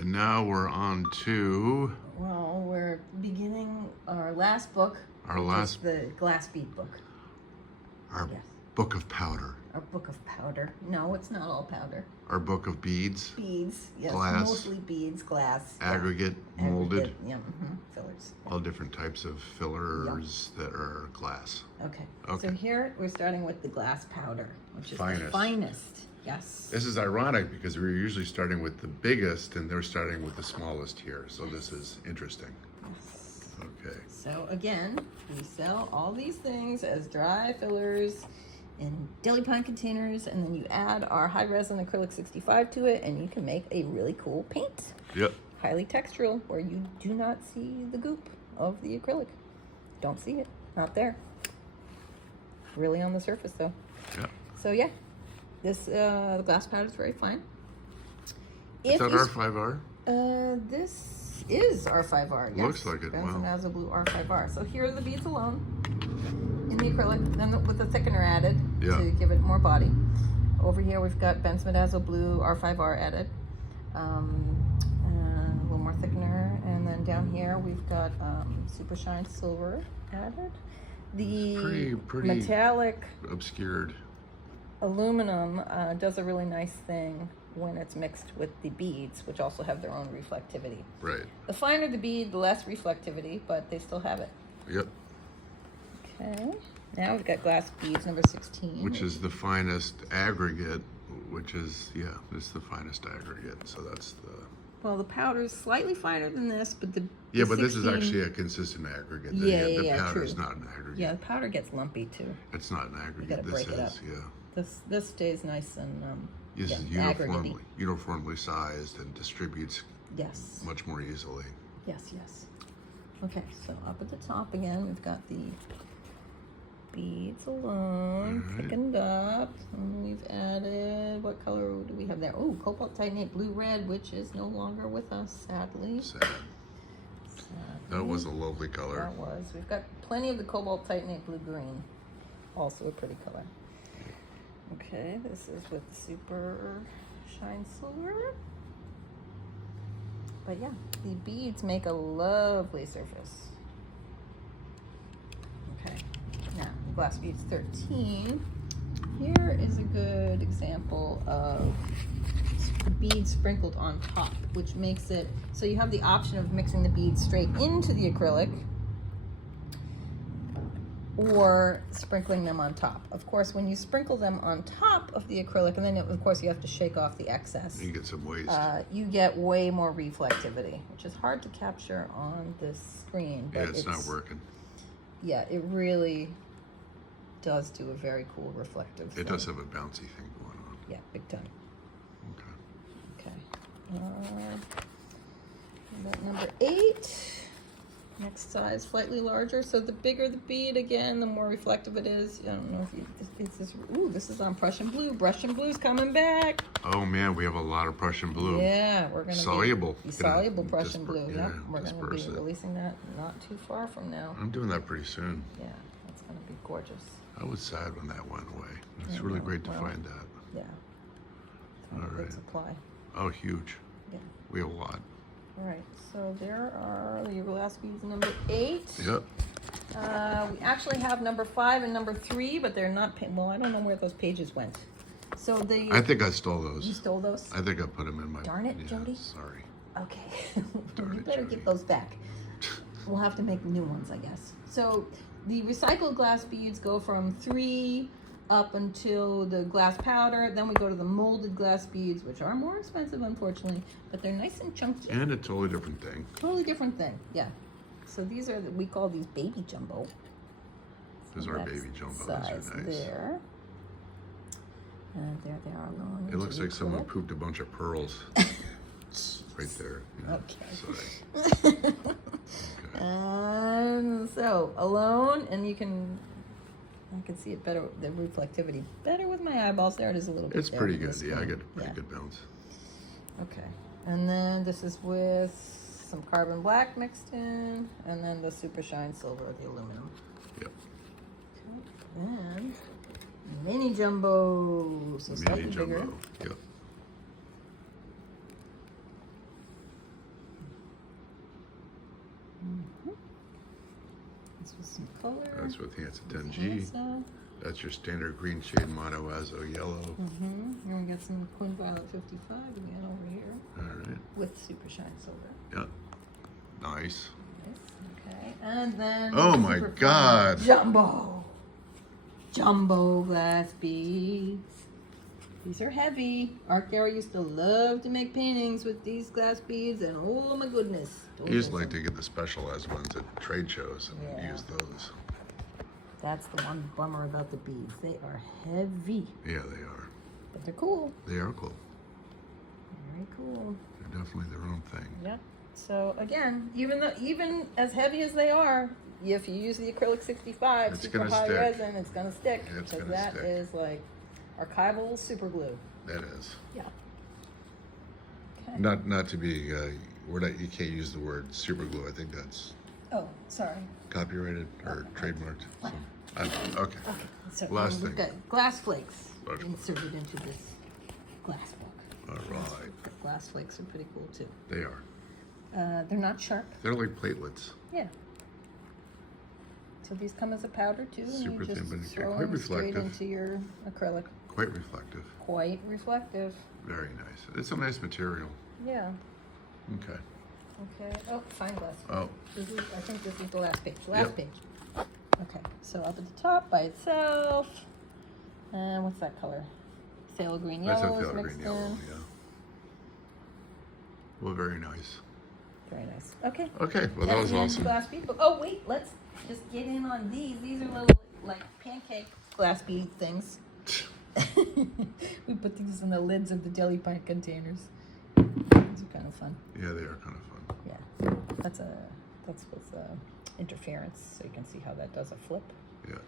And now we're on to Well, we're beginning our last book. The glass bead book. Our book of powder. Our book of powder. No, it's not all powder. Our book of beads. Beads, yes. Glass. Mostly beads, glass. Aggregate, molded. Aggregate, yeah, fillers. All different types of fillers that are glass. Okay. So here we're starting with the glass powder, which is the finest. Yes. This is ironic because we're usually starting with the biggest and they're starting with the smallest here. So this is interesting. Yes. Okay. So again, we sell all these things as dry fillers in deli pine containers, and then you add our high resin acrylic 65 to it, and you can make a really cool paint. Yep. Highly textural, where you do not see the goop of the acrylic. Don't see it. Not there. Really on the surface though. Yeah. So yeah, this the glass powder is very fine. Is that R5R? This is R5R. Yes. Looks like it. Wow. Blue R5R. So here are the beads alone in the acrylic, then with the thickener added to give it more body. Over here we've got benzimidazole blue R5R added, and a little more thickener, and then down here we've got super shine silver added. The pretty metallic obscured aluminum does a really nice thing when it's mixed with the beads, which also have their own reflectivity. Right. The finer the bead, the less reflectivity, but they still have it. Yep. Okay. Now we've got glass beads number 16. Which is the finest aggregate, which is, it's the finest aggregate. So that's the... Well, the powder is slightly finer than this, but the but this is actually a consistent aggregate. The powder is not an aggregate. Yeah, the powder gets lumpy too. It's not an aggregate. You gotta break it up. This stays nice and this is uniformly sized and distributes much more easily. Yes. Okay, so up at the top again, we've got the beads alone, thickened up, and we've added, what color do we have there? Oh, cobalt titanate blue red, which is no longer with us, sadly. Sad. That was a lovely color. That was. We've got plenty of the cobalt titanate blue green, also a pretty color. Okay, this is with super shine silver. But yeah, the beads make a lovely surface. Okay, now glass beads 13. Here is a good example of the beads sprinkled on top, which makes it so you have the option of mixing the beads straight into the acrylic or sprinkling them on top. Of course, when you sprinkle them on top of the acrylic, and then of course you have to shake off the excess. You get some waste. You get way more reflectivity, which is hard to capture on this screen. But it's not working. Yeah, it really does do a very cool reflective thing. It does have a bouncy thing going on. Yeah, big time. Okay. Number 8. Next size, slightly larger. So the bigger the bead, again, the more reflective it is. I don't know if this is on Prussian blue. Prussian blue's coming back. Oh man, we have a lot of Prussian blue. Yeah, we're gonna soluble Prussian blue. Yep, we're gonna be releasing that not too far from now. I'm doing that pretty soon. Yeah, that's gonna be gorgeous. I was sad when that went away. It's really great to find that. Yeah. All right. Good supply. Oh, huge. Yeah. We have a lot. All right, so there are your glass beads number 8. Yep. We actually have number 5 and number 3, but they're not, well, I don't know where those pages went. So I think I stole those. You stole those? I think I put them in my... Darn it, Jody. Sorry. Okay. You better get those back. We'll have to make new ones, I guess. So the recycled glass beads go from 3 up until the glass powder. Then we go to the molded glass beads, which are more expensive, unfortunately, but they're nice and chunky. And a totally different thing. Totally different thing, yeah. So these are, we call these baby jumbo. Those are baby jumbo. Those are nice. There. And there they are along. It looks like someone pooped a bunch of pearls. Right there. Yeah. Okay. Sorry. And so alone, and I can see it better, the reflectivity better with my eyeballs. There it is a little bit. It's pretty good. Yeah, I get a pretty good bounce. Okay. And then this is with some carbon black mixed in, and then the super shine silver, the aluminum. Yep. Okay. And mini jumbo, so mini slightly jumbo. Bigger. Yep. Okay. And then, so alone, and you can, I can see it better, the reflectivity better with my eyeballs there. It is a little bit. Yeah, it's gonna be gorgeous. I would say. Okay. And then this is with some carbon black mixed in, and then the super shine silver, the aluminum. Yep. That's with some color. That's with Hansa 10G. So. That's your standard green shade mono azo yellow. And we got some Queen Violet 55 again over here. All right. With Super Shine Silver. Yeah. Nice. Okay. And then. Oh my Super God. Fun Jumbo. Jumbo glass beads. These are heavy. Art Guerra used to love to make paintings with these glass beads, and oh my goodness. You just like to get the specialized ones at trade shows and Yeah. use those. That's the one bummer about the beads. They are heavy, Yeah, they are. but they're cool. They are cool. Very cool. They're definitely their own thing. Yep. So again, even as heavy as they are, if you use the acrylic 65 It's super gonna high stick. resin, it's gonna stick. It's because gonna that stick. is like archival super glue. That is. Yeah. Okay. Not to be, we're not, you can't use the word super glue. I think that's Oh, sorry. copyrighted or trademarked. So, okay. Okay. So Last we've thing. got glass flakes Glass- inserted into this glass book. All right. Glass flakes are pretty cool too. They are. They're not sharp. They're like platelets. Yeah. So these come as a powder too, and Super you just thin, but throw quite them straight reflective. into your acrylic. Quite reflective. Quite reflective. Very nice. It's a nice material. Yeah. Okay. Okay. Oh, fine glass. Oh, I think this is the last page. Last Yep. page. Okay. So up at the top by itself. And what's that color? Phthalo green that's a yellow is phthalo mixed green yellow. in. Yeah. Well, very nice. Very nice. Okay. Okay. Well, that That's was the end of awesome. glass bead book. Oh wait, let's just get in on these. These are little like pancake glass bead things. We put these in the lids of the deli pint containers. These are kind of fun. Yeah, they are kind of fun. Yeah, that's with interference, so you can see how that does a flip. Yeah.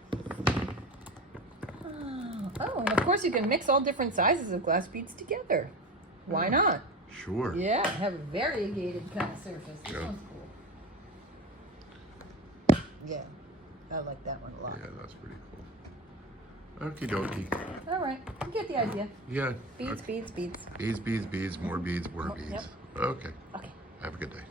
Oh, and of course you can mix all different sizes of glass beads together. Why not? Sure. Yeah, have a variegated kind of surface. This Yeah. one's cool. Yeah, I like that one a lot. Yeah, that's pretty cool. Okie dokie. All right, you get the idea. Yeah. Beads, beads, beads. Beads, beads, beads, more beads, more Yep. beads. Okay. Okay. Have a good day.